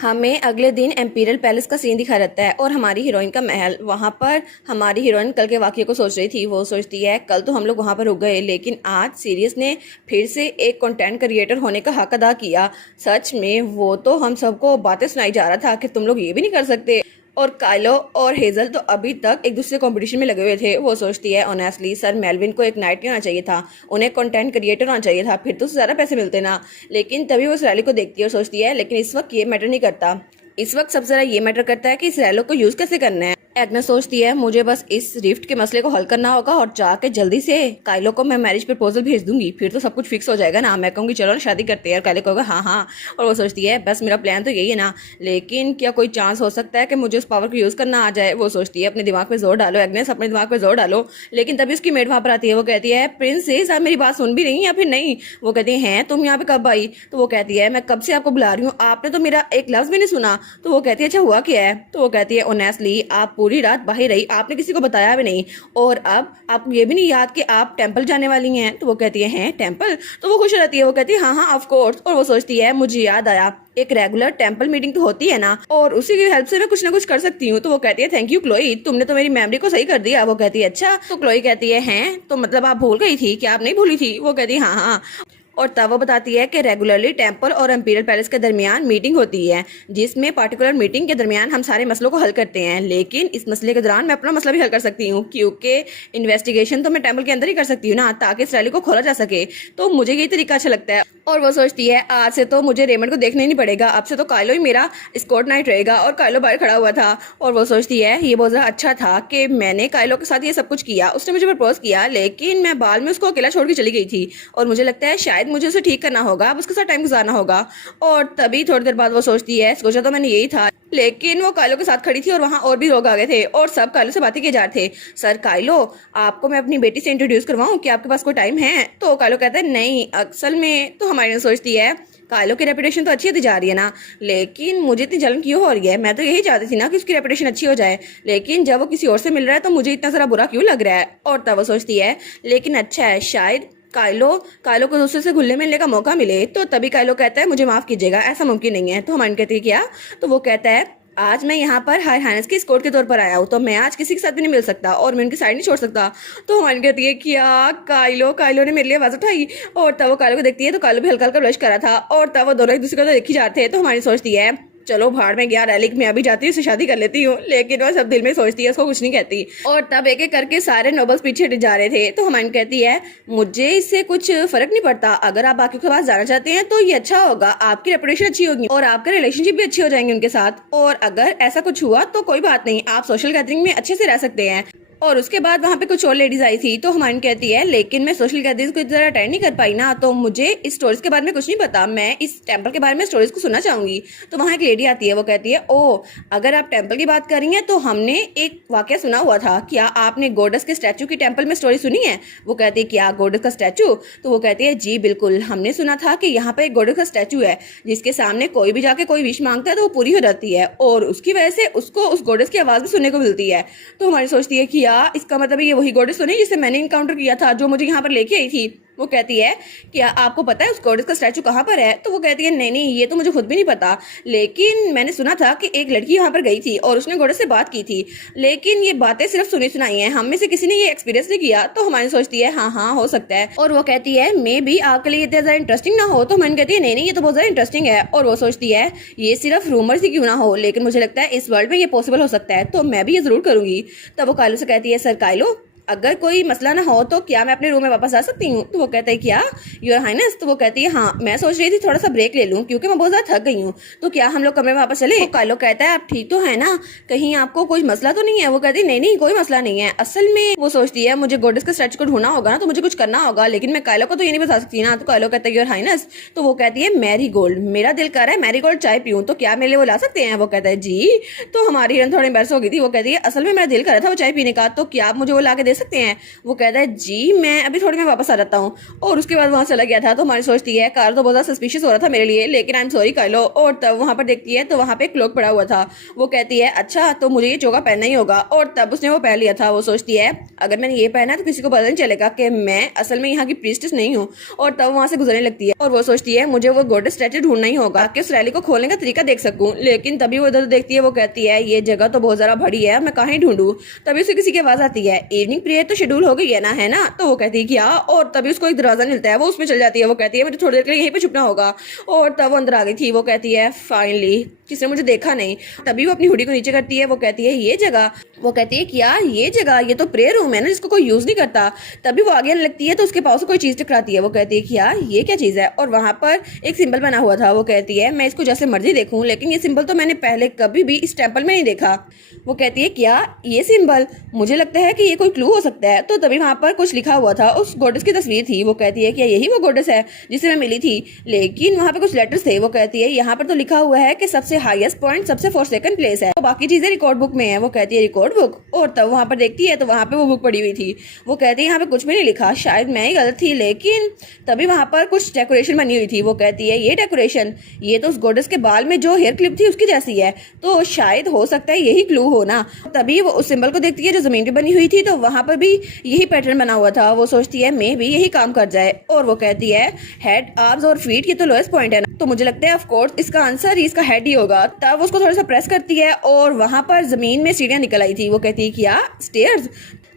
हमें अगले दिन एम्पीरियल पैलेस का सीन दिखा रहता है और हमारी हीरोइन का महल। वहाँ पर हमारी हीरोइन कल के वाक़ये को सोच रही थी। वो सोचती है कल तो हम लोग वहाँ पर रुक गए, लेकिन आज सीरियस ने फिर से एक कंटेंट क्रिएटर होने का हक अदा किया। सच में वो तो हम सबको बातें सुनाई जा रहा था कि तुम लोग ये भी नहीं कर सकते। और काइलो और हेजल तो अभी तक एक दूसरे कंपटीशन में लगे हुए थे। वो सोचती है ऑनेस्टली सर मेलविन को एक नाइट होना चाहिए था, उन्हें कंटेंट क्रिएटर होना चाहिए था, फिर तो ज़्यादा पैसे मिलते ना। लेकिन तभी वो इस रैली को देखती है और सोचती है लेकिन इस वक्त ये मैटर नहीं करता। इस वक्त सबसे ज़्यादा ये मैटर करता है कि इस रैलो को यूज़ कैसे करना है। एग्नेस सोचती है मुझे बस इस रिफ्ट के मसले को हल करना होगा और जाके जल्दी से काइलो को मैं मैरिज प्रपोजल भेज दूंगी, फिर तो सब कुछ फिक्स हो जाएगा ना। मैं कहूँगी चलो ना शादी करते हैं, और काइलो कहोगा हाँ हाँ। और वो सोचती है बस मेरा प्लान तो यही है ना, लेकिन क्या कोई चांस हो सकता है कि मुझे उस पावर को यूज़ करना आ जाए। वो सोचती है अपने दिमाग पे जोर डालो एग्नेस, अपने दिमाग पे जोर डालो। लेकिन तभी उसकी मेड वहाँ पर आती है। वो कहती है प्रिंसेस आप मेरी बात सुन भी रही या फिर नहीं। वो कहती है तुम यहाँ पे कब आई। तो वो कहती है मैं कब से आपको बुला रही हूँ, आपने तो मेरा एक लफ्ज़ भी नहीं सुना। तो वो कहती है अच्छा हुआ क्या है। तो वो कहती है ऑनेस्टली आप पूरी रात बाहर रही, आपने किसी को बताया भी नहीं, और अब आपको ये भी नहीं याद कि आप टेंपल जाने वाली हैं। तो वो कहती है टेंपल। तो वो खुश रहती है। वो कहती है हाँ हाँ ऑफ कोर्स। और वो सोचती है मुझे याद आया एक रेगुलर टेंपल मीटिंग तो होती है ना, और उसी की हेल्प से मैं कुछ ना कुछ कर सकती हूँ। तो वो कहती है थैंक यू क्लोई, तुमने तो मेरी मेमोरी को सही कर दिया। वो कहती है अच्छा। तो क्लोई कहती है हैं तो मतलब आप भूल गई थी क्या, आप नहीं भूली थी। वो कहती है हाँ हाँ। और तब वो बताती है कि रेगुलरली टेंपल और एम्पीरियल पैलेस के दरमियान मीटिंग होती है, जिसमें पार्टिकुलर मीटिंग के दरमियान हम सारे मसलों को हल करते हैं। लेकिन इस मसले के दौरान मैं अपना मसला भी हल कर सकती हूँ, क्योंकि इन्वेस्टिगेशन तो मैं टेंपल के अंदर ही कर सकती हूँ ना, ताकि इस रैली को खोला जा सके। तो मुझे यही तरीका अच्छा लगता है। और वो सोचती है आज से तो मुझे रेमंड को देखना ही नहीं पड़ेगा, अब से तो काइलो ही मेरा स्कॉट नाइट रहेगा। और काइलो बाहर खड़ा हुआ था। और वो सोचती है ये बहुत ज़्यादा अच्छा था कि मैंने काइलो के साथ ये सब कुछ किया, उसने मुझे प्रपोज किया, लेकिन मैं बाल में उसको अकेला छोड़ के चली गई थी। और मुझे लगता है शायद मुझे उसे ठीक करना होगा, अब उसके साथ टाइम गुजारना होगा। और तभी थोड़ी देर बाद वो सोचती है सोचा तो मैंने यही था, लेकिन वो काइलो के साथ खड़ी थी और वहाँ और भी लोग आ गए थे और सब काइलो से बातें किए जा रहे थे। सर काइलो आपको मैं अपनी बेटी से इंट्रोड्यूस करवाऊं, क्या आपके पास कोई टाइम है। तो काइलो कहता है नहीं असल में। तो हमारी सोचती है काइलो की रेपुटेशन तो अच्छी होती जा रही है ना, लेकिन मुझे इतनी जलन क्यों हो रही है। मैं तो यही चाहती थी ना कि उसकी रेपुटेशन अच्छी हो जाए, लेकिन जब वो किसी और से मिल रहा है तो मुझे इतना सारा बुरा क्यों लग रहा है। और तब वो सोचती है लेकिन अच्छा है शायद काइलो को दूसरे से घुलने मिलने का मौका मिले। तो तभी काइलो कहता है मुझे माफ कीजिएगा ऐसा मुमकिन नहीं है। तो हमारी कहती है क्या। तो वो कहता है आज मैं यहाँ पर हाई हाइनेस की स्कॉट के तौर पर आया हूँ, तो मैं आज किसी के साथ भी नहीं मिल सकता और मैं उनकी साइड नहीं छोड़ सकता। तो हमारी कहती है क्या काइलो ने मेरे लिए आवाज उठाई। और तब वो काइलो को देखती है तो काइलो भी हल्का हल्का ब्लश करा था। और तब वो दोनों एक दूसरे को तो देखी जाते हैं। तो हमारी सोचती है चलो भाड़ में गया रैलिक में अभी जाती हूँ उससे शादी कर लेती हूँ, लेकिन वो सब दिल में सोचती है, उसको कुछ नहीं कहती। और तब एक एक करके सारे नोबल्स पीछे हट जा रहे थे। तो हमारी कहती है मुझे इससे कुछ फर्क नहीं पड़ता, अगर आप बाकी के पास जाना चाहते हैं तो ये अच्छा होगा, आपकी रेपुटेशन अच्छी होगी और आपका रिलेशनशिप भी अच्छे हो जाएंगे उनके साथ। और अगर ऐसा कुछ हुआ तो कोई बात नहीं, आप सोशल गैदरिंग में अच्छे से रह सकते हैं। और उसके बाद वहाँ पे कुछ और लेडीज आई थी। तो हमारी कहती है लेकिन मैं सोशल गैदरिंग्स को इतना अटेंड नहीं कर पाई ना, तो मुझे इस स्टोरीज के बारे में कुछ नहीं पता, मैं इस टेंपल के बारे में स्टोरीज को सुनना चाहूंगी। तो वहाँ एक लेडी आती है। वो कहती है ओ अगर आप टेंपल की बात कर रही हैं तो हमने एक वाक्य सुना हुआ था, क्या आपने गॉडेस के स्टैचू की टेंपल में स्टोरी सुनी है। वो कहती है क्या गॉडेस का स्टैचू। तो वो कहती है जी बिल्कुल, हमने सुना था कि यहाँ पे एक गॉडेस का स्टैचू है जिसके सामने कोई भी जाके कोई विश मांगता है तो वो पूरी हो जाती है, और उसकी वजह से उसको उस गॉडेस की आवाज भी सुनने को मिलती है। तो हमारी सोचती है कि यार इसका मतलब ये वही गॉडेस तो नहीं जिसे मैंने इनकाउंटर किया था, जो मुझे यहाँ पर लेके आई थी। वो कहती है क्या आपको पता है उस गॉडेस का स्टैचू कहाँ पर है। तो वो कहती है नहीं नहीं ये तो मुझे खुद भी नहीं पता, लेकिन मैंने सुना था कि एक लड़की यहाँ पर गई थी और उसने गॉडेस से बात की थी, लेकिन ये बातें सिर्फ सुनी सुनाई हैं, हम में से किसी ने ये एक्सपीरियंस नहीं किया। तो हमारी सोचती है हाँ हाँ हो सकता है। और वो कहती है मे बी आपके लिए इतना ज़्यादा इंटरेस्टिंग ना हो। तो मैंने कहती है नहीं नहीं ये तो बहुत ज़्यादा इंटरेस्टिंग है। और वो सोचती है ये सिर्फ रूमर्स ही क्यों ना हो, लेकिन मुझे लगता है इस वर्ल्ड में ये पॉसिबल हो सकता है, तो मैं भी ये जरूर करूंगी। तब वो काइलो से कहती है सर काइलो अगर कोई मसला ना हो तो क्या मैं अपने रूम में वापस आ सकती हूँ। तो वो कहता है क्या योर हाइनेस। तो वो कहती है हाँ मैं सोच रही थी थोड़ा सा ब्रेक ले लूँ क्योंकि मैं बहुत ज़्यादा थक गई हूँ, तो क्या हम लोग कमरे में वापस चले। तो काइलो कहता है आप ठीक तो है ना, कहीं आपको कोई मसला तो नहीं है। वो कहती है नहीं नहीं कोई मसला नहीं है। असल में वो सोचती है मुझे गॉडेस का स्टैचू को ढूंढना होगा ना, तो मुझे कुछ करना होगा, लेकिन मैं काइलो को तो ये नहीं बता सकती ना। तो काइलो कहता है योर हाइनेस। तो वो कहती है मैरी गोल्ड, मेरा दिल कर रहा है मैरी गोल्ड चाय पीऊँ, तो क्या मेरे लिए वो ला सकते हैं। वो कहता है जी। तो हमारी हिरन थोड़ी एम्बैरस हो गई थी। वो कहती है असल में मेरा दिल कर रहा था वो चाय पीने का, तो क्या आप मुझे वो ला के दे सकते हैं। वो कहता है जी मैं अभी थोड़ी में वापस आ जाता हूँ, और उसके बाद वहाँ चला गया था। तो हमारी सोचती है कायलो तो बहुत ज़्यादा सस्पिशियस हो रहा था मेरे लिए, लेकिन आई एम सॉरी कायलो। और तब वहाँ पर देखती है तो वहाँ पे क्लोक पड़ा हुआ था। वो कहती है अच्छा तो मुझे ये चोगा पहनना ही होगा, और तब उसने वो पहन लिया था। वो सोचती है अगर मैंने ये पहना तो किसी को पता नहीं चलेगा कि मैं असल में यहाँ की प्रीस्टेस नहीं हूँ, और तब वहाँ से गुजरने लगती है। और वो सोचती है मुझे वो गॉडेस स्टैचू ढूंढना ही होगा कि उस रैली को खोलने का तरीका देख सकूं। लेकिन तभी वो इधर देखती है। वो कहती है ये जगह तो बहुत ज्यादा बड़ी है, मैं कहाँ ही ढूंढूं। तभी उसे किसी की आवाज आती है इवनिंग प्रेयर तो शेड्यूल हो गई है ना, है ना। तो वो कहती है क्या, और तभी उसको एक दरवाजा मिलता है। वो उसमें चल जाती है। वो कहती है मुझे थोड़ी देर के लिए यहीं पे छुपना होगा, और तब वो अंदर आ गई थी। वो कहती है फाइनली किसने मुझे देखा नहीं। तभी वो अपनी हुडी को नीचे करती है। वो कहती है ये जगह, वो कहती है क्या ये जगह, ये तो प्रेयर रूम है ना जिसको कोई यूज नहीं करता। तभी वो आगे आने लगती है तो उसके पास से कोई चीज टकराती है। वो कहती है क्या ये क्या चीज है, और वहां पर एक सिंबल बना हुआ था। वो कहती है मैं इसको जैसे मर्जी देखूं, लेकिन ये सिंबल तो मैंने पहले कभी भी इस टेम्पल में नहीं देखा। वो कहती है क्या ये सिंबल, मुझे लगता है कि ये कोई क्लू हो सकता है। तो तभी वहां पर कुछ लिखा हुआ था, उस गॉडेस की तस्वीर थी। वो कहती है क्या यही वो गॉडेस है जिससे मैं मिली थी, लेकिन वहां पे कुछ लेटर्स थे। वो कहती है यहाँ पर तो लिखा हुआ है कि सबसे हाईएस्ट पॉइंट सबसे फॉरसेकन प्लेस है, तो बाकी चीजें रिकॉर्ड बुक में है। वो कहती है रिकॉर्ड बुक, और तब वहां पर देखती है तो वहां पे वो बुक पड़ी हुई थी। वो कहती है यहाँ पे कुछ भी नहीं लिखा, शायद मैं ही गलत थी। लेकिन तभी वहां पर कुछ डेकोरेशन बनी हुई थी। वो कहती है ये डेकोरेशन, ये तो उस गॉडेस के बाल में जो हेयर क्लिप थी उसकी जैसी है, तो शायद हो सकता है यही क्लू हो ना। तभी वो उस सिंबल को देखती है जो जमीन पे बनी हुई थी, तो वहां पर भी यही पैटर्न बना हुआ था। वो सोचती है मे भी यही काम कर जाए, और वो कहती है हेड, आर्म्स और फीट ये तो लोएस्ट पॉइंट है ना, तो मुझे लगता है ऑफ कोर्स इसका आंसर ही इसका हेड ही होगा। तब उसको थोड़ा सा प्रेस करती है और वहां पर जमीन में सीढ़ियां निकल आई थी। वो कहती है क्या स्टेयर्स,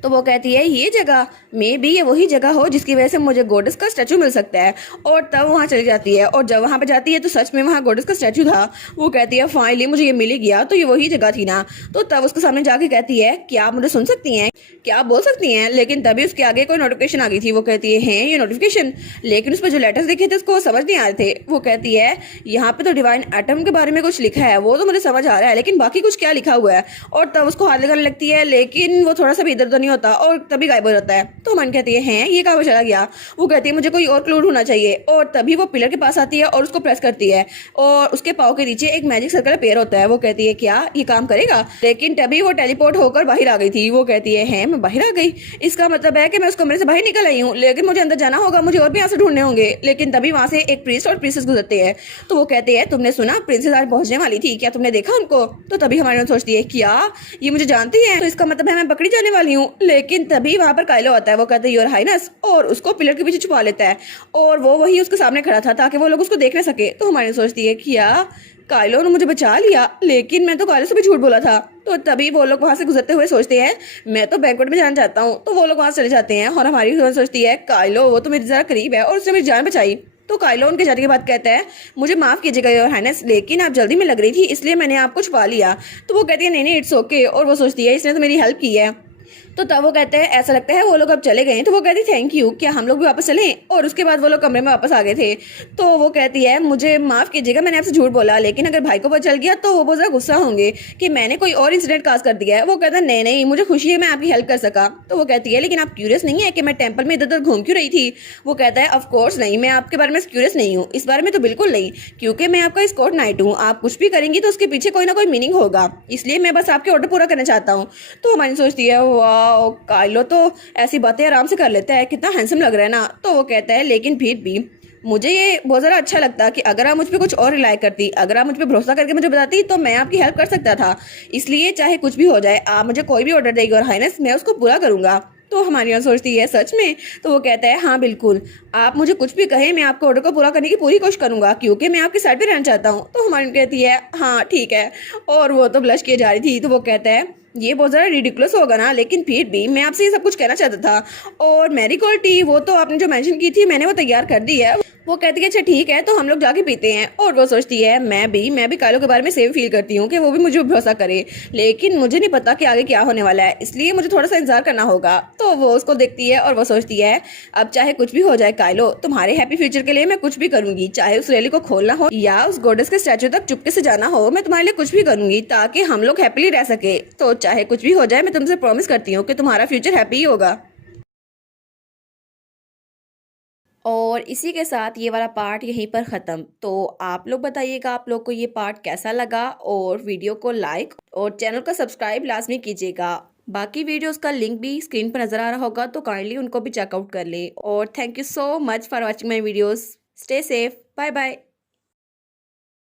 तो वो कहती है ये जगह मे बी ये वही जगह हो जिसकी वजह से मुझे गॉडेस का स्टैचू मिल सकता है। और तब वहाँ चली जाती है, और जब वहाँ पे जाती है तो सच में वहाँ गॉडेस का स्टैचू था। वो कहती है फाइनली मुझे ये मिल ही गया, तो ये वही जगह थी ना। तो तब उसके सामने जाके कहती है क्या आप मुझे सुन सकती हैं, क्या आप बोल सकती हैं। लेकिन तभी उसके आगे कोई नोटिफिकेशन आ गई थी। वो कहती है ये नोटिफिकेशन, लेकिन उस पर जो लेटर्स लिखे थे उसको समझ नहीं आ रहे थे। वो कहती है यहाँ पे तो डिवाइन एटम के बारे में कुछ लिखा है, वो तो मुझे समझ आ रहा है, लेकिन बाकी कुछ क्या लिखा हुआ है। और तब उसको हाथ लगाने लगती है, लेकिन वो थोड़ा सा भी इधर उधर नहीं होता, और तभी गायब हो जाता है। तो मन कहती है ये कहाँ पे चला गया। वो कहती है मुझे कोई और क्लू ढूंढना चाहिए, और तभी वो पिलर के पास आती है और उसको प्रेस करती है, और उसके पाँव के नीचे एक मैजिक सर्कल पेयर होता है। वो कहती है क्या ये काम करेगा, लेकिन तभी वो टेलीपोर्ट होकर बाहर आ गई थी। वो कहती है मैं बाहर आ गई, इसका मतलब है कि मैं उस कमरे से बाहर निकल आई हूँ, लेकिन मुझे अंदर जाना होगा, मुझे और भी आंसर ढूंढने होंगे। लेकिन तभी वहां से एक प्रिंस और प्रिंसेस गुजरते हैं। तो वो कहते हैं तुमने सुना प्रिंसेस आज पहुंचने वाली थी, क्या तुमने देखा उनको। तो तभी हमारी सोचती है क्या ये मुझे जानती है, तो इसका मतलब है मैं पकड़ी जाने वाली हूँ। लेकिन तभी वहां पर काइलो आता है। वो कहता है योर हाइनेस, और उसको पिलर के पीछे छुपा लेता है, और वो वही उसके सामने खड़ा था ताकि वो लोग उसको देख ना सके। तो हमारी सोचती है क्या काइलो ने मुझे बचा लिया, लेकिन मैं तो काइलो से भी झूठ बोला था। तो तभी वो लोग वहां से गुजरते हुए सोचते हैं मैं तो बैंक्वेट में जाना चाहता हूँ। तो वो लोग वहां चले जाते हैं, और हमारी सोचती है काइलो वो तो मेरे जरा करीब है और उसने मेरी जान बचाई। तो काइलो उनके जाने के बाद कहता है मुझे माफ कीजिएगा योर हाइनेस, लेकिन आप जल्दी में लग रही थी इसलिए मैंने आपको छुपा लिया। तो वो कहती है नहीं इट्स ओके, और वो सोचती है इसने तो मेरी हेल्प की है। तो तब वो कहते हैं ऐसा लगता है वो लोग अब चले गए। तो वो कहती थैंक यू, क्या हम लोग भी वापस चलें। और उसके बाद वो लोग कमरे में वापस आ गए थे। तो वो कहती है मुझे माफ कीजिएगा मैंने आपसे झूठ बोला, लेकिन अगर भाई को पता चल गया तो वो बहुत ज़्यादा गुस्सा होंगे कि मैंने कोई और इंसिडेंट काज कर दिया है। वो कहता है नहीं मुझे खुशी है मैं आपकी हेल्प कर सका। तो वो कहती है लेकिन आप क्यूरियस नहीं है कि मैं टेम्पल में इधर उधर घूम क्यों रही थी। वो कहता है ऑफकोर्स नहीं, मैं आपके बारे में क्यूरियस नहीं हूँ, इस बारे में तो बिल्कुल नहीं, क्योंकि मैं आपका स्कॉट नाइट हूँ। आप कुछ भी करेंगी तो उसके पीछे कोई ना कोई मीनिंग होगा, इसलिए मैं बस आपके ऑर्डर पूरा करना चाहता हूँ। तो हमारी सोचती है वाह काइलो तो ऐसी बातें आराम से कर लेता है, कितना हैंडसम लग रहा है ना। तो वो कहता है लेकिन फिर भी मुझे ये बहुत ज़्यादा अच्छा लगता कि अगर आप मुझ पर कुछ और रिलाई करती, अगर आप मुझ पर भरोसा करके मुझे बताती तो मैं आपकी हेल्प कर सकता था। इसलिए चाहे कुछ भी हो जाए आप मुझे कोई भी ऑर्डर देगी और हाइनेस मैं उसको पूरा करूंगा। तो हमारी यहाँ सोचती है सच में। तो वो कहता है हाँ बिल्कुल, आप मुझे कुछ भी कहें मैं आपको ऑर्डर को पूरा करने की पूरी कोशिश करूंगा, क्योंकि मैं आपके साइड पे रहना चाहता हूँ। तो हमारी कहती है हाँ ठीक है, और वो तो ब्लश किए जा रही थी। तो वो कहता है ये बहुत ज़्यादा रिडिकुलस होगा ना, लेकिन फिर भी मैं आपसे ये सब कुछ कहना चाहता था। और मैरीगोल्ड टी वो तो आपने जो मेंशन की थी मैंने वो तैयार कर दी है। वो कहती है अच्छा ठीक है तो हम लोग जाके पीते हैं। और वो सोचती है मैं भी काइलो के बारे में सेम फील करती हूँ कि वो भी मुझे भरोसा करे, लेकिन मुझे नहीं पता कि आगे क्या होने वाला है, इसलिए मुझे थोड़ा सा इंतजार करना होगा। तो वो उसको देखती है और वो सोचती है अब चाहे कुछ भी हो जाए काइलो, तुम्हारे हैप्पी फ्यूचर के लिए मैं कुछ भी करूंगी, चाहे उस रैली को खोलना हो या उस गॉडेस के स्टैचू तक चुपके से जाना हो, मैं तुम्हारे लिए कुछ भी करूंगी ताकि हम लोग हैप्पीली रह सके। तो चाहे कुछ भी हो जाए मैं तुमसे प्रॉमिस करती हूँ कि तुम्हारा फ्यूचर हैप्पी ही होगा। और इसी के साथ ये वाला पार्ट यहीं पर ख़त्म। तो आप लोग बताइएगा आप लोग को ये पार्ट कैसा लगा, और वीडियो को लाइक और चैनल को सब्सक्राइब लाजमी कीजिएगा। बाकी वीडियोस का लिंक भी स्क्रीन पर नज़र आ रहा होगा, तो काइंडली उनको भी चेकआउट कर ले। और thank you so much for watching my videos. Stay safe, bye bye.